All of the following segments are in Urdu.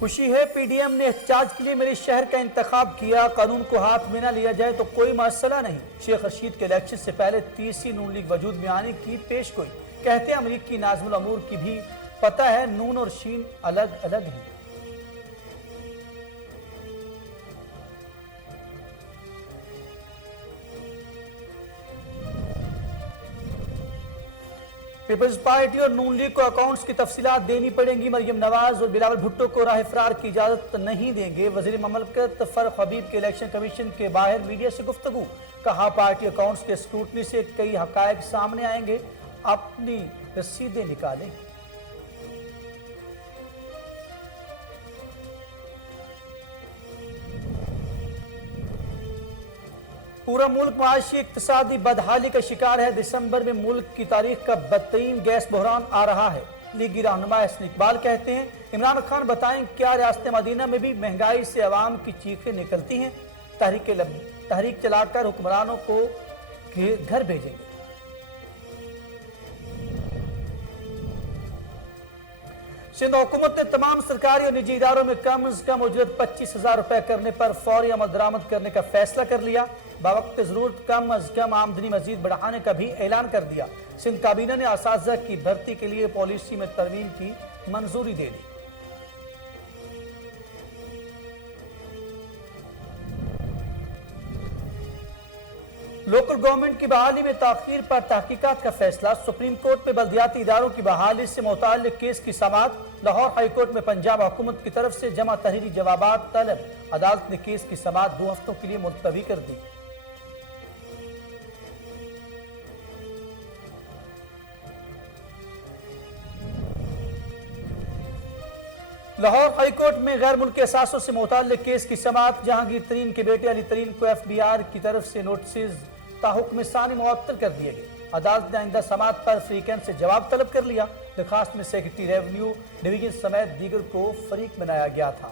خوشی ہے پی ڈی ایم نے احتجاج کے لیے میرے شہر کا انتخاب کیا، قانون کو ہاتھ میں نہ لیا جائے تو کوئی مسئلہ نہیں۔ شیخ رشید کے الیکشن سے پہلے تیسری نون لیگ وجود میں آنے کی پیش گوئی۔ کہتے ہیں امریکی ناظم الامور کی بھی پتہ ہے نون اور شین الگ الگ ہیں۔ پیپلز پارٹی اور نون لیگ کو اکاؤنٹس کی تفصیلات دینی پڑیں گی۔ مریم نواز اور بلاول بھٹو کو راہ فرار کی اجازت نہیں دیں گے۔ وزیر مملکت فرق حبیب کے الیکشن کمیشن کے باہر میڈیا سے گفتگو، کہا پارٹی اکاؤنٹس کے اسکروٹنی سے کئی حقائق سامنے آئیں گے، اپنی رسیدیں نکالیں۔ پورا ملک معاشی اقتصادی بدحالی کا شکار ہے۔ دسمبر میں ملک کی تاریخ کا بدترین گیس بحران آ رہا ہے۔ لیگی رہنما حسن اقبال کہتے ہیں عمران خان بتائیں کیا ریاست مدینہ میں بھی مہنگائی سے عوام کی چیخیں نکلتی ہیں؟ تحریک چلا کر حکمرانوں کو گھر بھیجیں گے۔ سندھ حکومت نے تمام سرکاری اور نجی اداروں میں کم از کم اجرت 25,000 روپے کرنے پر فوری عمل درآمد کرنے کا فیصلہ کر لیا۔ بوقت ضرورت کم از کم آمدنی مزید بڑھانے کا بھی اعلان کر دیا۔ سندھ کابینہ نے اساتذہ کی بھرتی کے لیے پالیسی میں ترمیم کی منظوری دے دی۔ لوکل گورنمنٹ کی بحالی میں تاخیر پر تحقیقات کا فیصلہ۔ سپریم کورٹ میں بلدیاتی اداروں کی بحالی سے متعلق کیس کی سماعت۔ لاہور ہائی کورٹ میں پنجاب حکومت کی طرف سے جمع تحریری جوابات طلب۔ عدالت نے کیس کی سماعت 2 ہفتوں کے لیے ملتوی کر دی۔ لاہور ہائی کورٹ میں غیر ملکی اثاثوں سے متعلق کیس کی سماعت۔ جہانگیر ترین کے بیٹے علی ترین کو ایف بی آر کی طرف سے نوٹسز تاحکم ثانی معطل کر دیے گئے۔ عدالت نے آئندہ سماعت پر فریقین سے جواب طلب کر لیا۔ درخواست میں سیکرٹری ریونیو ڈویژن سمیت دیگر کو فریق بنایا گیا تھا۔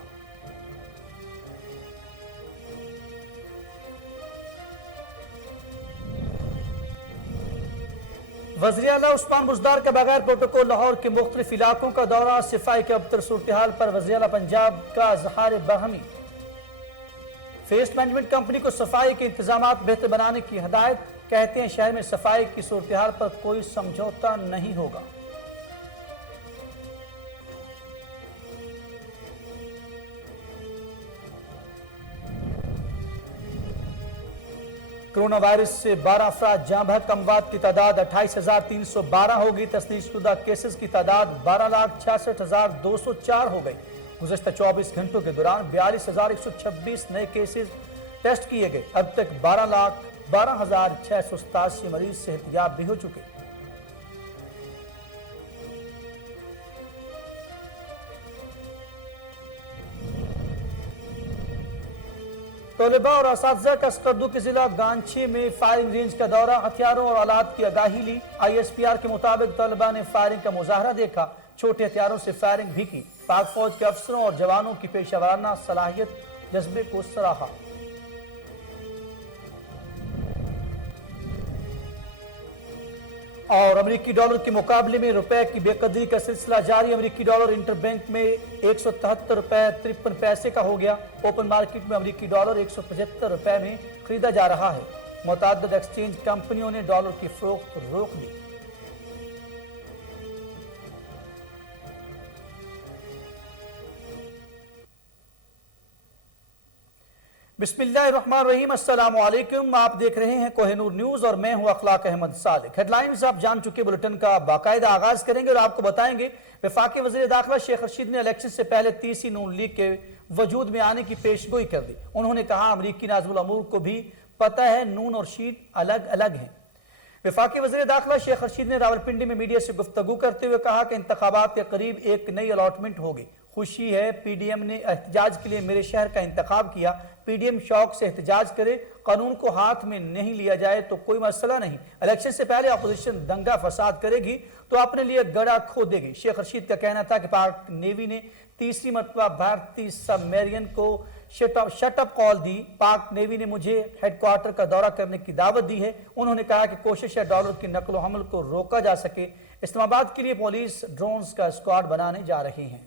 وزیر اعلیٰ عثمان بزدار کا بغیر پروٹوکول لاہور کے مختلف علاقوں کا دورہ۔ صفائی کے ابتر صورتحال پر وزیر اعلیٰ پنجاب کا اظہار برہمی۔ فیسٹ مینجمنٹ کمپنی کو صفائی کے انتظامات بہتر بنانے کی ہدایت۔ کہتے ہیں شہر میں صفائی کی صورتحال پر کوئی سمجھوتا نہیں ہوگا۔ کرونا وائرس سے 12 افراد جاں بحق، اموات کی تعداد 28,312 ہوگی۔ تصدیق شدہ کیسز کی تعداد 12,66,204 ہو گئی۔ گزشتہ 24 گھنٹوں کے دوران 42,126 نئے کیسز ٹیسٹ کیے گئے۔ اب تک 12,12,687 مریض صحت یاب بھی ہو چکے۔ طلباء اور اساتذہ کا سکردو کے ضلع گانچھی میں فائرنگ رینج کا دورہ، ہتھیاروں اور آلات کی آگاہی لی۔ آئی ایس پی آر کے مطابق طلباء نے فائرنگ کا مظاہرہ دیکھا، چھوٹے ہتھیاروں سے فائرنگ بھی کی۔ پاک فوج کے افسروں اور جوانوں کی پیشہ ورانہ صلاحیت جذبے کو سراہا۔ اور امریکی ڈالر کے مقابلے میں روپے کی بے قدری کا سلسلہ جاری۔ امریکی ڈالر انٹر بینک میں 173 روپے 53 پیسے کا ہو گیا۔ اوپن مارکیٹ میں امریکی ڈالر 175 روپے میں خریدا جا رہا ہے۔ متعدد ایکسچینج کمپنیوں نے ڈالر کی فروخت روک دی۔ بسم اللہ الرحمن الرحیم، السلام علیکم۔ آپ دیکھ رہے ہیں کوہ نور نیوز اور میں ہوں اخلاق احمد صالح۔ ہیڈ لائنز آپ جان چکے، بلٹن کا باقاعدہ آغاز کریں گے اور آپ کو بتائیں گے وفاقی وزیر داخلہ شیخ رشید نے الیکشن سے پہلے تیسری نون لیگ کے وجود میں آنے کی پیش گوئی کر دی۔ انہوں نے کہا امریکی ناظم الامور کو بھی پتہ ہے نون اور شین الگ الگ ہیں۔ وفاقی وزیر داخلہ شیخ رشید نے راولپنڈی میں میڈیا سے گفتگو کرتے ہوئے کہا کہ انتخابات کے قریب ایک نئی الاٹمنٹ ہوگی۔ خوشی ہے پی ڈی ایم نے احتجاج کے لیے میرے شہر کا انتخاب کیا۔ پی ڈی ایم شوق سے احتجاج کرے، قانون کو ہاتھ میں نہیں لیا جائے تو کوئی مسئلہ نہیں۔ الیکشن سے پہلے اپوزیشن دنگا فساد کرے گی تو اپنے لیے گڑا کھو دے گی۔ شیخ رشید کا کہنا تھا کہ پاک نیوی نے تیسری مرتبہ بھارتی سب میرین کو شٹ اپ کال دی۔ پاک نیوی نے مجھے ہیڈ کوارٹر کا دورہ کرنے کی دعوت دی ہے۔ انہوں نے کہا کہ کوشش ہے ڈالر کی نقل و حمل کو روکا جا سکے۔ اسلام آباد کے لیے پولیس ڈرونز کا اسکواڈ بنانے جا رہی ہیں۔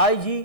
IG,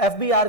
FBR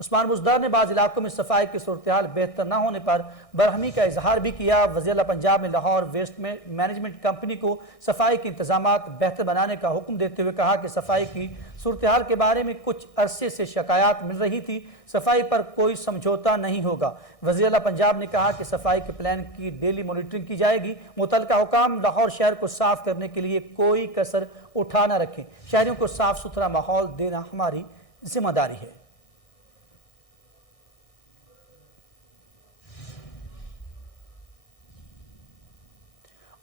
عثمان بزدار نے بعض علاقوں میں صفائی کی صورتحال بہتر نہ ہونے پر برہمی کا اظہار بھی کیا۔ وزیر اعلیٰ پنجاب نے لاہور ویسٹ مینجمنٹ کمپنی کو صفائی کے انتظامات بہتر بنانے کا حکم دیتے ہوئے کہا کہ صفائی کی صورتحال کے بارے میں کچھ عرصے سے شکایات مل رہی تھی، صفائی پر کوئی سمجھوتا نہیں ہوگا۔ وزیر اعلیٰ پنجاب نے کہا کہ صفائی کے پلان کی ڈیلی مانیٹرنگ کی جائے گی۔ متعلقہ حکام لاہور شہر کو صاف کرنے کے لیے کوئی کسر اٹھا نہ رکھیں۔ شہریوں کو صاف ستھرا ماحول دینا ہماری ذمہ داری ہے۔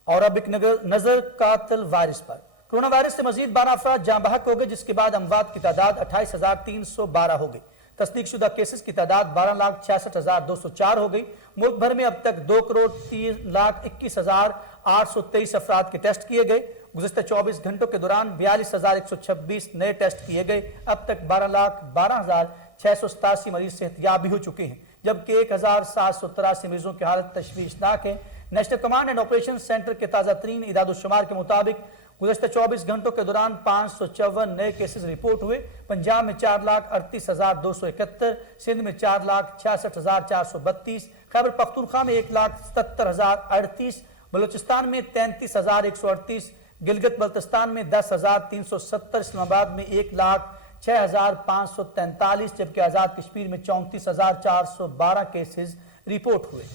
اور اب ایک نظر قاتل وائرس پر۔ کرونا وائرس سے مزید 12 افراد جاں بحق ہو گئے، جس کے بعد اموات کی تعداد 28,312 ہو گئی۔ تصدیق شدہ کیسز کی تعداد 12,66,204 ہو گئی۔ ملک بھر میں اب تک 2,03,21,823 افراد کے ٹیسٹ کیے گئے۔ گزشتہ 24 گھنٹوں کے دوران 42,126 نئے ٹیسٹ کیے گئے۔ اب تک 12,12,687 مریض صحت یاب بھی ہو چکے ہیں، جبکہ 1,783 مریضوں کی حالت تشویشناک ہے۔ National command and operation centre کے تازہ ترین اعداد و شمار کے مطابق گزشتہ 24 گھنٹوں کے دوران 554 نئے کیسز رپورٹ ہوئے۔ پنجاب میں 4,38,271، سندھ میں 4,66,432، خیبر پختونخوا میں 1,77,038، بلوچستان میں 33,138، گلگت بلتستان میں 10,370، اسلام آباد میں 1,06,543، جبکہ آزاد کشمیر میں 34,412 کیسز رپورٹ ہوئے۔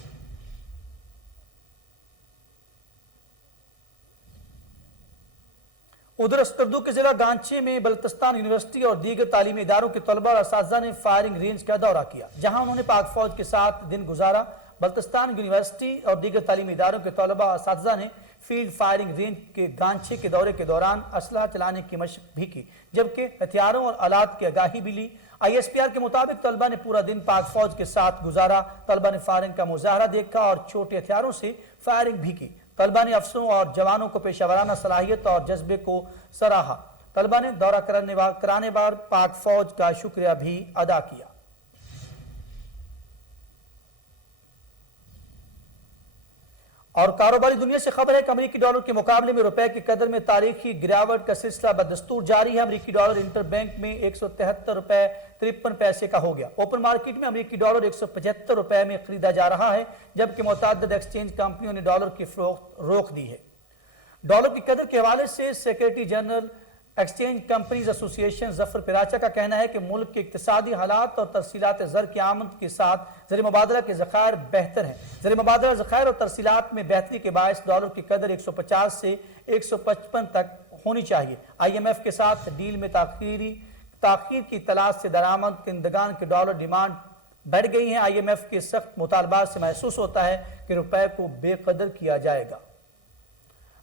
ادھر اسکردو کے ضلع گانچے میں بلتستان یونیورسٹی اور دیگر تعلیمی اداروں کے طلباء اور اساتذہ نے فائرنگ رینج کا دورہ کیا، جہاں انہوں نے پاک فوج کے ساتھ دن گزارا۔ بلتستان یونیورسٹی اور دیگر تعلیمی اداروں کے طلباء اور اساتذہ نے فیلڈ فائرنگ رینج کے گانچے کے دورے کے دوران اسلحہ چلانے کی مشق بھی کی، جبکہ ہتھیاروں اور آلات کی آگاہی بھی لی۔ ISPR کے مطابق طلباء نے پورا دن پاک فوج کے ساتھ گزارا۔ طلباء نے فائرنگ کا مظاہرہ دیکھا اور چھوٹے ہتھیاروں سے فائرنگ بھی کی۔ طلباء نے افسروں اور جوانوں کو پیشہ ورانہ صلاحیت اور جذبے کو سراہا۔ طلباء نے دورہ کرانے بار پاک فوج کا شکریہ بھی ادا کیا۔ اور کاروباری دنیا سے خبر ہے کہ امریکی ڈالر کے مقابلے میں روپے کی قدر میں تاریخی گراوٹ کا سلسلہ بدستور جاری ہے۔ امریکی ڈالر انٹر بینک میں 173 روپے 53 پیسے کا ہو گیا۔ اوپن مارکیٹ میں امریکی ڈالر 175 روپے میں خریدا جا رہا ہے، جبکہ متعدد ایکسچینج کمپنیوں نے ڈالر کی فروخت روک دی ہے۔ ڈالر کی قدر کے حوالے سے سیکریٹری جنرل ایکسچینج کمپنیز ایسوسی ایشن ظفر پراچا کا کہنا ہے کہ ملک کے اقتصادی حالات اور ترسیلات زر کی آمد کے ساتھ زر مبادلہ کے ذخائر بہتر ہیں۔ زر مبادلہ ذخائر اور ترسیلات میں بہتری کے باعث ڈالر کی قدر 150 سے 155 تک ہونی چاہیے۔ IMF کے ساتھ ڈیل میں تاخیر کی تلاش سے درآمد کنندگان کی ڈالر ڈیمانڈ بڑھ گئی ہے۔ IMF کے سخت مطالبات سے محسوس ہوتا ہے کہ روپے کو بے قدر کیا جائے گا۔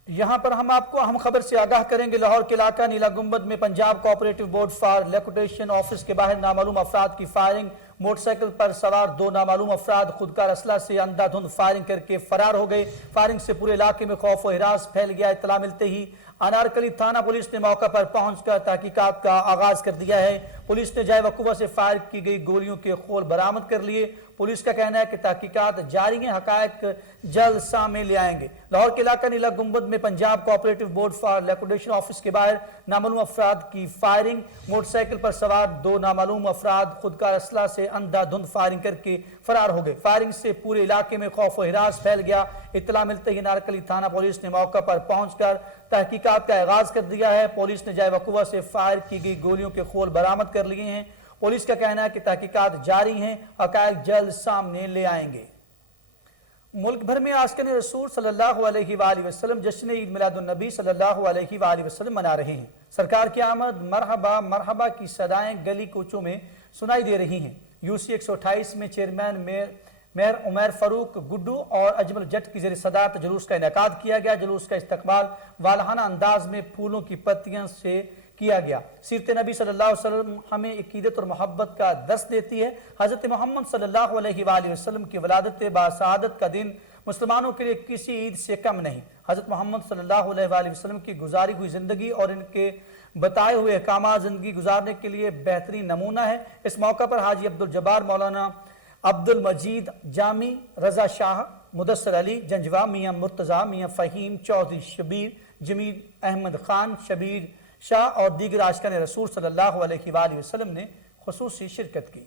یہاں پر ہم آپ کو اہم خبر سے آگاہ کریں گے۔ لاہور کے علاقہ نیلا گنبد میں Punjab cooperative board for liquidation office کے باہر نامعلوم افراد کی فائرنگ۔ موٹر سائیکل پر سوار 2 نامعلوم افراد خودکار اسلحہ سے اندھا دھند فائرنگ کر کے فرار ہو گئے۔ فائرنگ سے پورے علاقے میں خوف و ہراس پھیل گیا۔ اطلاع ملتے ہی انارکلی تھانہ پولیس نے موقع پر پہنچ کر تحقیقات کا آغاز کر دیا ہے۔ پولیس نے جائے وقوع سے فائر کی گئی گولیوں کے خول برآمد کر لیے۔ پولیس کا کہنا ہے کہ تحقیقات جاری ہیں، حقائق جلد سامنے لے آئیں گے۔ لاہور کے علاقہ نیلا گنبد میں Punjab cooperative board for liquidation office کے باہر نامعلوم افراد کی فائرنگ۔ موٹر سائیکل پر سوار 2 نامعلوم افراد خودکار اسلحہ سے اندھا دھند فائرنگ کر کے فرار ہو گئے۔ فائرنگ سے پورے علاقے میں خوف و ہراس پھیل گیا۔ اطلاع ملتے ہی انارکلی تھانہ پولیس نے موقع پر پہنچ کر تحقیقات کا آغاز کر دیا ہے۔ پولیس نے جائے وقوع سے فائر کی گئی گولیوں کے خول برآمد کر لیے ہیں۔ پولیس کا کہنا ہے کہ تحقیقات جاری ہیں، حقائق جلد سامنے لے آئیں گے۔ ملک بھر میں عاشقان رسول صلی اللہ علیہ وآلہ وسلم جشن عید میلاد النبی صلی اللہ علیہ وآلہ وسلم منا رہے ہیں۔ سرکار کی آمد مرحبا مرحبا کی صدائیں گلی کوچوں میں سنائی دے رہی ہیں۔ UC 128 میں چیئرمین میر عمر فاروق گڈو اور اجمل جٹ کی زیر صدارت جلوس کا انعقاد کیا گیا۔ جلوس کا استقبال والہانہ انداز میں پھولوں کی پتیاں سے کیا گیا۔ سیرت نبی صلی اللہ علیہ وسلم ہمیں عقیدت اور محبت کا درس دیتی ہے۔ حضرت محمد صلی اللہ علیہ وآلہ وسلم کی ولادت باسعادت کا دن مسلمانوں کے لیے کسی عید سے کم نہیں۔ حضرت محمد صلی اللہ علیہ وآلہ وسلم کی گزاری ہوئی زندگی اور ان کے بتائے ہوئے احکامات زندگی گزارنے کے لیے بہترین نمونہ ہے۔ اس موقع پر حاجی عبدالجبار مولانا عبدالمجید جامی، رضا شاہ، مدثر علی جنجوا، میاں مرتضیٰ، میاں فہیم چودھری، شبیر جمیل احمد خان، شبیر شاہ اور دیگر عاشقان رسول صلی اللہ علیہ وآلہ وسلم نے خصوصی شرکت کی۔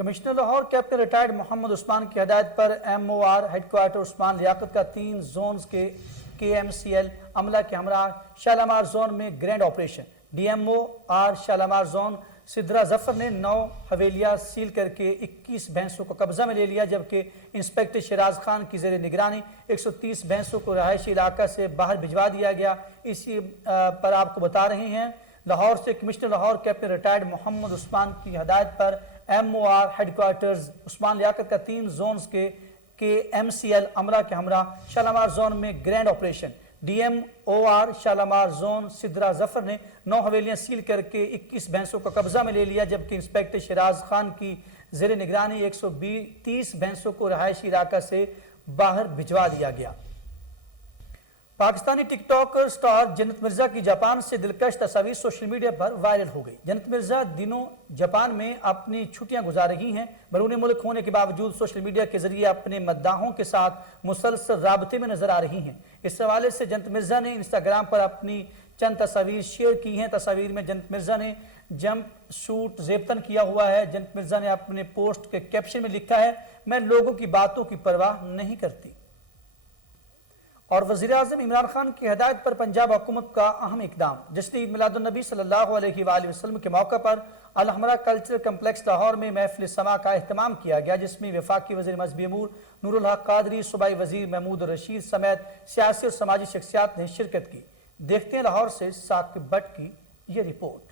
Commissioner Lahore captain retired Muhammad Usman کی ہدایت پر MOR head quarter Usman Liaquat کا 3 زونز کے KMCL عملہ کے ہمراہ شالامار زون میں grand operation DMOR Shalamar zone Sidra Zafar نے 9 حویلیاں سیل کر کے 21 بھینسوں کو قبضہ میں لے لیا، جبکہ انسپیکٹر شیراز خان کی زیر نگرانی 130 بھینسوں کو رہائشی علاقہ سے باہر بھجوا دیا گیا۔ اسی پر آپ کو بتا رہے ہیں لاہور سے commissioner Lahore captain retired Muhammad Usman کی ہدایت پر MOR head quarters Usman Liaquat کا 3 زونز کے KMCL عملہ کے ہمراہ شالامار زون میں grand operation DMOR Shalamar zone Sidra Zafar نے 9 حویلیاں سیل کر کے 21 بھینسوں کو قبضہ میں لے لیا، جبکہ انسپیکٹر شیراز خان کی زیر نگرانی 130 بھینسوں کو رہائشی علاقہ سے باہر بھجوا دیا گیا۔ پاکستانی ٹک ٹاکر سٹار جنت مرزا کی جاپان سے دلکش تصاویر سوشل میڈیا پر وائرل ہو گئی۔ جنت مرزا دنوں جاپان میں اپنی چھٹیاں گزار رہی ہیں۔ بیرون ملک ہونے کے باوجود سوشل میڈیا کے ذریعے اپنے مداحوں کے ساتھ مسلسل رابطے میں نظر آ رہی ہیں۔ اس حوالے سے جنت مرزا نے انسٹاگرام پر اپنی چند تصاویر شیئر کی ہیں۔ تصاویر میں جنت مرزا نے جمپ سوٹ زیبتن کیا ہوا ہے۔ جنت مرزا نے اپنے پوسٹ کے کیپشن میں لکھا ہے، میں لوگوں کی باتوں کی پرواہ نہیں کرتی۔ اور وزیراعظم عمران خان کی ہدایت پر پنجاب حکومت کا اہم اقدام۔ جشن عید میلاد النبی صلی اللہ علیہ وآلہ وسلم کے موقع پر الحمرا کلچرل کمپلیکس لاہور میں محفل سما کا اہتمام کیا گیا، جس میں وفاقی وزیر مذہبی امور نور الحق قادری، صوبائی وزیر محمود الرشید سمیت سیاسی اور سماجی شخصیات نے شرکت کی۔ دیکھتے ہیں لاہور سے ثاقب بٹ کی یہ رپورٹ۔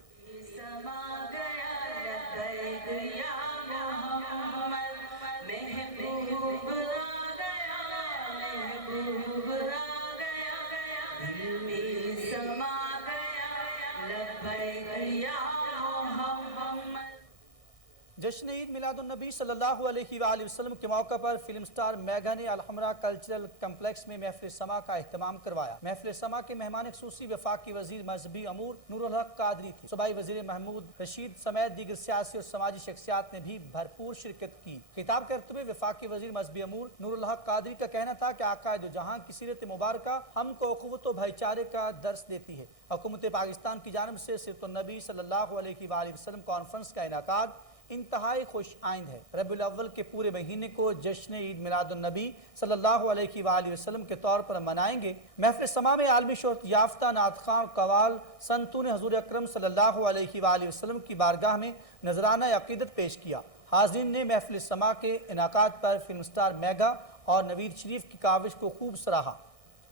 جشن عید میلاد النبی صلی اللہ علیہ وآلہ وسلم کے موقع پر فلم سٹار میگا نے الحمرا کلچرل کمپلیکس میں محفل سما کا اہتمام کروایا۔ محفل سما کے مہمان خصوصی وفاقی وزیر مذہبی امور نور الحق قادری تھے۔ صوبائی وزیر محمود رشید سمیت دیگر سیاسی اور سماجی شخصیات نے بھی بھرپور شرکت کی۔ خطاب کرتے ہوئے وفاقی وزیر مذہبی امور نور الحق قادری کا کہنا تھا کہ آقا دو جہاں کی سیرت مبارکہ ہم کو اخوت و بھائی چارے کا درس دیتی ہے۔ حکومت پاکستان کی جانب سے سیرت النبی صلی اللہ علیہ وآلہ وسلم کانفرنس کا انعقاد انتہائی خوش آئند ہے۔ ربیع الاول کے پورے مہینے کو جشن عید میلاد النبی صلی اللہ علیہ وآلہ وسلم کے طور پر منائیں گے۔ محفل سما میں عالمی شہرت یافتہ نعت خواں قوال سنتوں نے حضور اکرم صلی اللہ علیہ وآلہ وسلم کی بارگاہ میں نذرانہ عقیدت پیش کیا۔ حاضرین نے محفل سما کے انعقاد پر فلم سٹار میگا اور نوید شریف کی کاوش کو خوب سراہا۔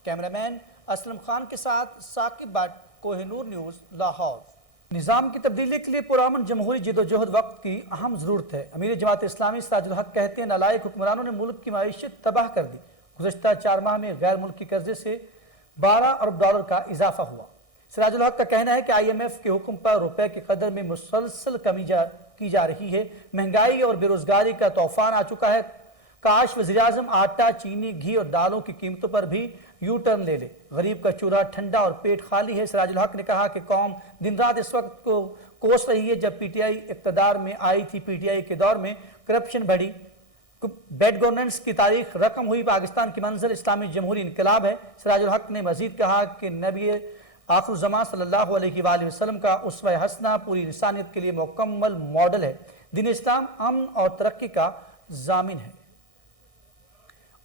کیمرامین اسلم خان کے ساتھ ثاقب بٹ، کوہ نور نیوز، لاہور۔ نظام کی تبدیلی کے لیے پرامن جمہوری جدوجہد وقت کی اہم ضرورت ہے۔ امیر جماعت اسلامی سراج الحق کہتے ہیں نالائق حکمرانوں نے ملک کی معیشت تباہ کر دی۔ گزشتہ 4 ماہ میں غیر ملکی قرضے سے 12 ارب ڈالر کا اضافہ ہوا۔ سراج الحق کا کہنا ہے کہ IMF کے حکم پر روپے کی قدر میں مسلسل کمی کی جا رہی ہے۔ مہنگائی اور بے روزگاری کا طوفان آ چکا ہے۔ کاش وزیراعظم آٹا، چینی، گھی اور دالوں کی قیمتوں پر بھی یو ٹرن لے لے۔ غریب کا چولہا ٹھنڈا اور پیٹ خالی ہے۔ سراج الحق نے کہا کہ قوم دن رات اس وقت کو کوس رہی ہے جب PTI اقتدار میں آئی تھی۔ PTI کے دور میں کرپشن بڑھی، بیڈ گورننس کی تاریخ رقم ہوئی۔ پاکستان کی منظر اسلامی جمہوری انقلاب ہے۔ سراج الحق نے مزید کہا کہ نبی آخر الزمان صلی اللہ علیہ وآلہ وسلم کا اسوہ حسنہ پوری انسانیت کے لیے مکمل ماڈل ہے۔ دین اسلام امن اور ترقی کا ضامن ہے۔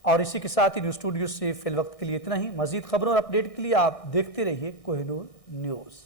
اور اسی کے ساتھ ہی نیوز اسٹوڈیو سے فی الوقت کے لیے اتنا ہی۔ مزید خبروں اور اپڈیٹ کے لیے آپ دیکھتے رہیے کوہ نور نیوز۔